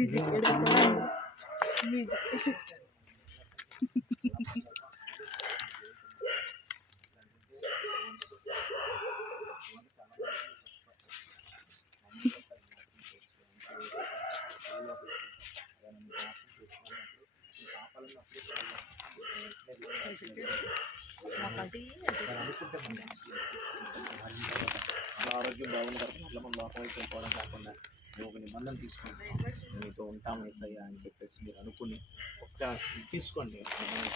Music ఏడు music ఒకటి మన ఆరోగ్యం బాగున్న తర్వాత మళ్ళీ మన లోపం వైపు పోవడం కాకుండా మేము ఒక నిబంధన తీసుకుంటాం మీతో ఉంటాం ఏసయ్యా అని చెప్పేసి మీరు అనుకుని ఒక్క తీసుకోండి. నిబంధన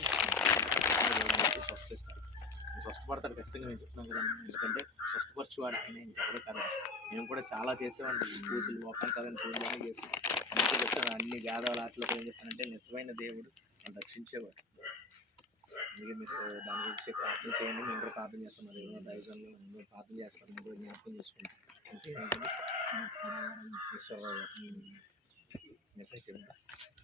స్వస్థపడతాడు స్వస్థిస్తారు స్వస్థపడతారు ఖచ్చితంగా మేము చెప్తున్నాను కదా. ఎందుకంటే స్వస్థపరచువాడు ఆయన ఎవరు కదా మేము కూడా చాలా చేసేవాడి పూజలు మోపించాలని పూజలు చేసి అందుకే చెప్తాను అన్ని గాదాలు ఆటలు ఏం చెప్తానంటే నిజమైన దేవుడు నన్ను రక్షించేవాడు. అందుకే మీరు దాని గురించి ప్రార్థన చేయండి. మేము కూడా ప్రార్థన చేస్తాం. మరి ఏమైనా దైవజన్లు మేము ప్రార్థన చేస్తాం. మేము కూడా జ్ఞాపకం చేసుకుంటాం. అంటే Eso, ya está.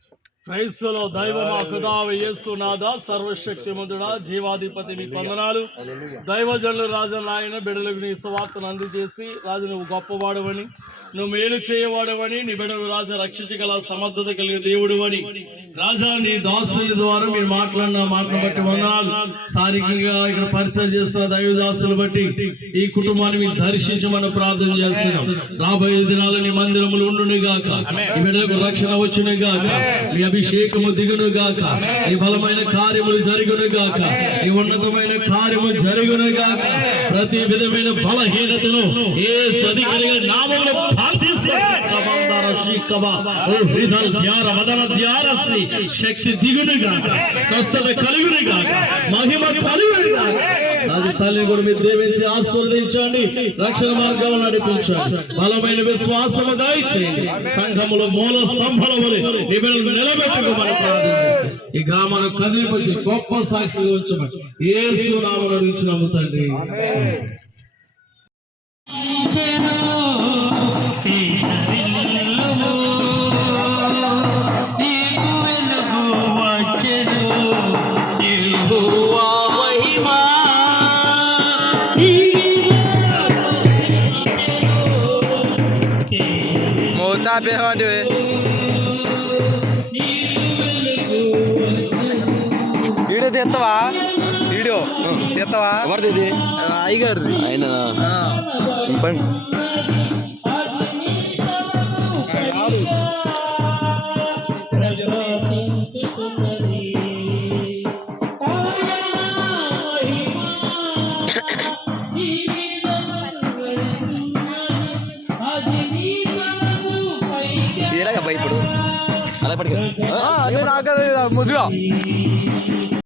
చేయండి. క్రైస్తవుల దైవమా కదావ యేసునాథ సర్వశక్తిమంతుడా జీవాధిపతి మీ వందనాలు. దైవజనులు రాజు నాయన బిడలకు నీ సువార్తను అందజేసి రాజు నువ్వు గొప్పవాడవని నువ్వు మేలు చేయవాడవని నీ బిడలు రాజు రక్షించగల సమర్థత కలిగిన దేవుడు అని రాజా నీ దాసుల ద్వారా మీరు మాట్లాడిన మాటను బట్టి వందనాలు. స్థానికంగా ఇక్కడ పరిచయం చేస్తున్న దైవదాసులు బట్టి ఈ కుటుంబాన్ని మీరు దర్శించమని ప్రార్థన చేస్తున్నాం. రాబోయే దినాలు నీ మందిరములు ఉండును గాక ఈ బిడ్డలకు రక్షణ వచ్చును గాక నీ అభిషేకము దిగును గాక నీ బలమైన కార్యములు జరుగును గాక నీ ఉన్నతమైన కార్యము జరుగును గాక ప్రతి విధమైన బలహీనతను ఏ సది కలిగిన ధ్యారసి శక్తి దిగును గాక స్వస్థత కలుగును గాక మహిమ కలుగును గాక రాజు తల్లిని కూడా మీరు దేవించి ఆశీర్వదించండి. రక్షణ మార్గంలో నడిపించండి. బలమైన విశ్వాసము దయచేయండి. సంఘములో మూల స్తంభాల వలె నిబిడలు నిలబెట్టుకోమని ప్రార్థన ఈ గ్రామాన్ని కదిలిపచ్చి గొప్ప సాక్షిగా ఉంచమని ఏ నామను నుంచి పేవంటి వీడియో తీస్తావా వీడియో తీస్తావా ఎవరిది అయ్యగారు ఆయన ಇದೆಲ್ಲ ಭಯಪಡು ಅಲ್ಲ ಪಡ್ಕೊಂಡು ಮುದುರಾ